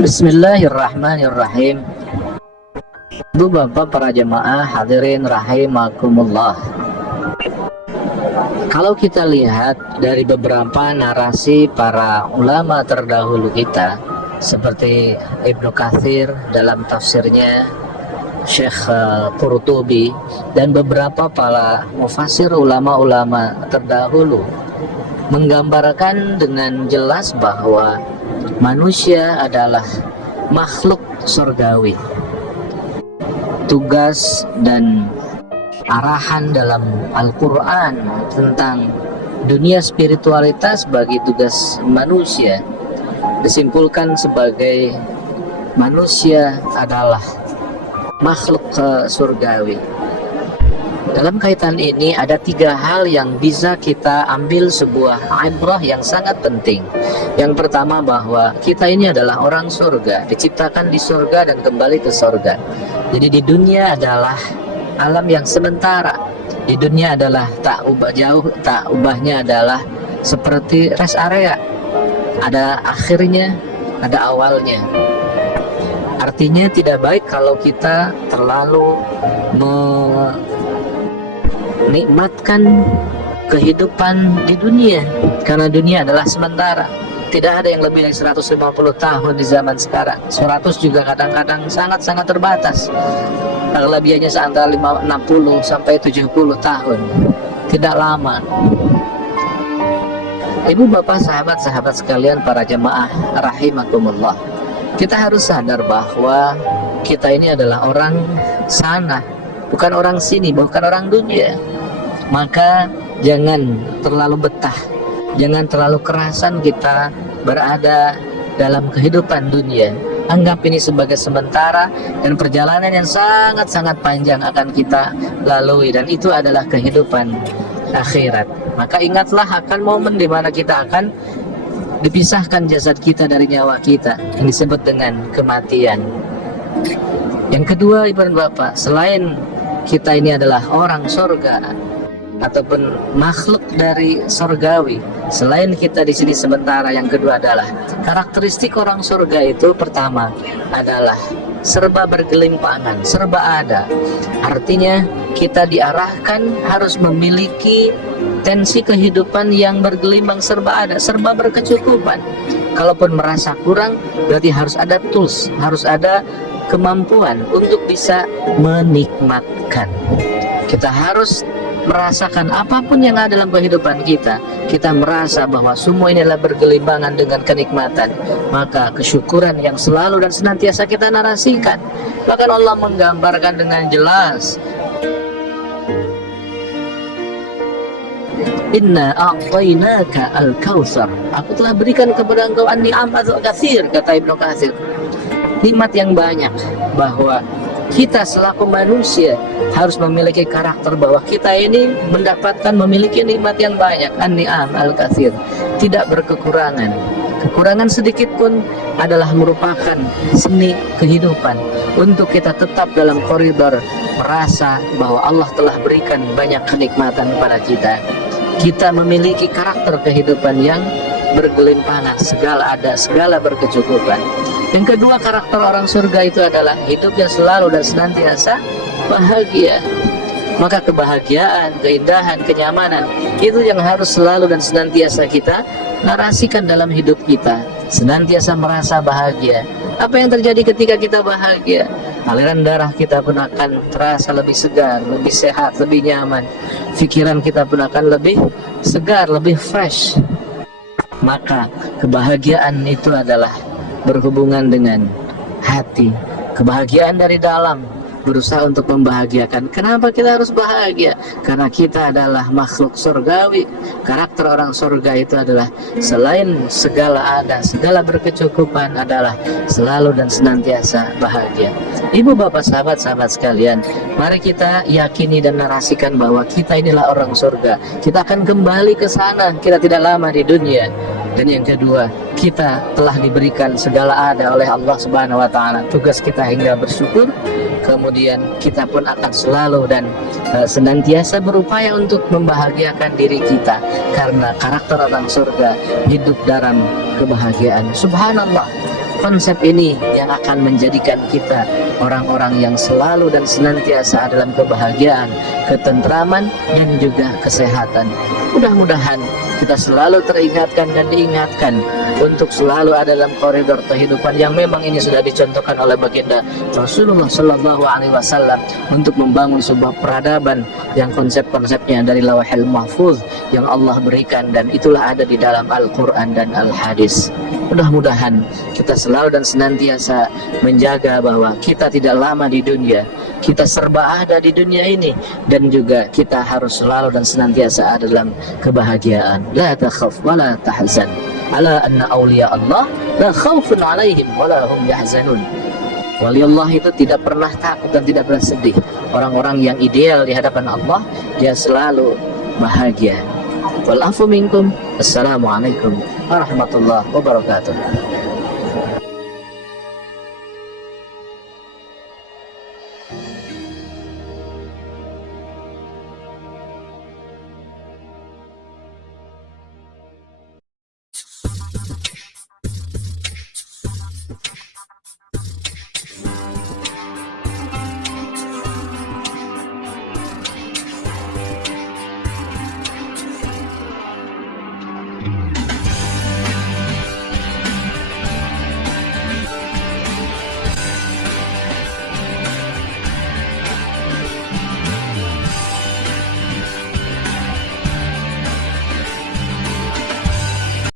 Bismillahirrahmanirrahim. Ibu bapak para jemaah hadirin rahimakumullah. Kalau kita lihat dari beberapa narasi para ulama terdahulu kita, seperti Ibnu Katsir dalam tafsirnya, Syekh Qurtubi, dan beberapa para mufassir ulama-ulama terdahulu, menggambarkan dengan jelas bahwa manusia adalah makhluk surgawi. Tugas dan arahan dalam Al-Quran tentang dunia spiritualitas bagi tugas manusia disimpulkan sebagai manusia adalah makhluk surgawi. Dalam kaitan ini ada 3 hal yang bisa kita ambil sebuah ibrah yang sangat penting. Yang pertama, bahwa kita ini adalah orang surga, diciptakan di surga dan kembali ke surga. Jadi di dunia adalah alam yang sementara. Di dunia adalah tak ubah jauh, tak ubahnya adalah seperti rest area. Ada akhirnya, ada awalnya. Artinya tidak baik kalau kita terlalu menikmatkan kehidupan di dunia, karena dunia adalah sementara. Tidak ada yang lebih dari 150 tahun di zaman sekarang. 100 juga kadang-kadang sangat-sangat terbatas. Kelebihannya antara 60 sampai 70 tahun. Tidak lama. Ibu bapak sahabat-sahabat sekalian para jemaah rahimakumullah, kita harus sadar bahwa kita ini adalah orang sana, bukan orang sini, bukan orang dunia. Maka jangan terlalu betah, jangan terlalu kerasan kita berada dalam kehidupan dunia. Anggap ini sebagai sementara dan perjalanan yang sangat-sangat panjang akan kita lalui, dan itu adalah kehidupan akhirat. Maka ingatlah akan momen di mana kita akan dipisahkan jasad kita dari nyawa kita, yang disebut dengan kematian. Yang kedua, ibu dan bapak, selain kita ini adalah orang surga ataupun makhluk dari surgawi, selain kita di sini sementara, yang kedua adalah karakteristik orang surga itu pertama adalah serba bergelimpangan, serba ada. Artinya kita diarahkan harus memiliki tensi kehidupan yang bergelimbang, serba ada, serba berkecukupan. Kalaupun merasa kurang, berarti harus ada tools, harus ada kemampuan untuk bisa menikmatkan. Kita harus merasakan apapun yang ada dalam kehidupan kita. Kita merasa bahwa semua ini adalah bergelimbangan dengan kenikmatan. Maka kesyukuran yang selalu dan senantiasa kita narasikan. Bahkan Allah menggambarkan dengan jelas, Inna a'tainaka al-kautsar. Aku telah berikan kepada engkau an-ni'am al-katsir, kata Ibnu Katsir. Nikmat yang banyak, bahwa kita selaku manusia harus memiliki karakter bahwa kita ini mendapatkan, memiliki nikmat yang banyak, an-ni'am al-katsir, tidak berkekurangan. Kekurangan sedikit pun adalah merupakan seni kehidupan untuk kita tetap dalam koridor merasa bahwa Allah telah berikan banyak kenikmatan kepada kita. Kita memiliki karakter kehidupan yang bergelimpangan, segala ada, segala berkecukupan. Yang kedua, karakter orang surga itu adalah hidupnya selalu dan senantiasa bahagia. Maka kebahagiaan, keindahan, kenyamanan itu yang harus selalu dan senantiasa kita narasikan dalam hidup kita. Senantiasa merasa bahagia. Apa yang terjadi ketika kita bahagia? Aliran darah kita pun akan terasa lebih segar, lebih sehat, lebih nyaman. Pikiran kita pun akan lebih segar, lebih fresh. Maka kebahagiaan itu adalah berhubungan dengan hati. Kebahagiaan dari dalam, berusaha untuk membahagiakan. Kenapa kita harus bahagia? Karena kita adalah makhluk surgawi. Karakter orang surga itu adalah selain segala ada, segala berkecukupan, adalah selalu dan senantiasa bahagia. Ibu bapak sahabat-sahabat sekalian, mari kita yakini dan narasikan bahwa kita inilah orang surga. Kita akan kembali ke sana, kita tidak lama di dunia. Dan yang kedua, kita telah diberikan segala ada oleh Allah Subhanahu wa taala. Tugas kita hingga bersyukur. Kemudian kita pun akan selalu dan senantiasa berupaya untuk membahagiakan diri kita, karena karakter orang surga hidup dalam kebahagiaan. Subhanallah, Konsep ini yang akan menjadikan kita orang-orang yang selalu dan senantiasa dalam kebahagiaan, ketentraman, dan juga kesehatan. Mudah-mudahan kita selalu teringatkan dan diingatkan untuk selalu ada dalam koridor kehidupan yang memang ini sudah dicontohkan oleh baginda Rasulullah Shallallahu Alaihi Wasallam untuk membangun sebuah peradaban yang konsep-konsepnya dari Lauhul Mahfuz yang Allah berikan, dan itulah ada di dalam Al-Quran dan Al-Hadis. Mudah-mudahan kita selalu dan senantiasa menjaga bahwa kita tidak lama di dunia, kita serba ada di dunia ini, dan juga kita harus selalu dan senantiasa ada dalam kebahagiaan. La takhaf wa la tahzan, ala anna awliya Allah la khawfun alaihim wa la hum yahzanun. Wali Allah itu tidak pernah takut dan tidak pernah sedih. Orang-orang yang ideal di hadapan Allah, dia selalu bahagia. Wal afu minkum. Assalamualaikum warahmatullahi wabarakatuh.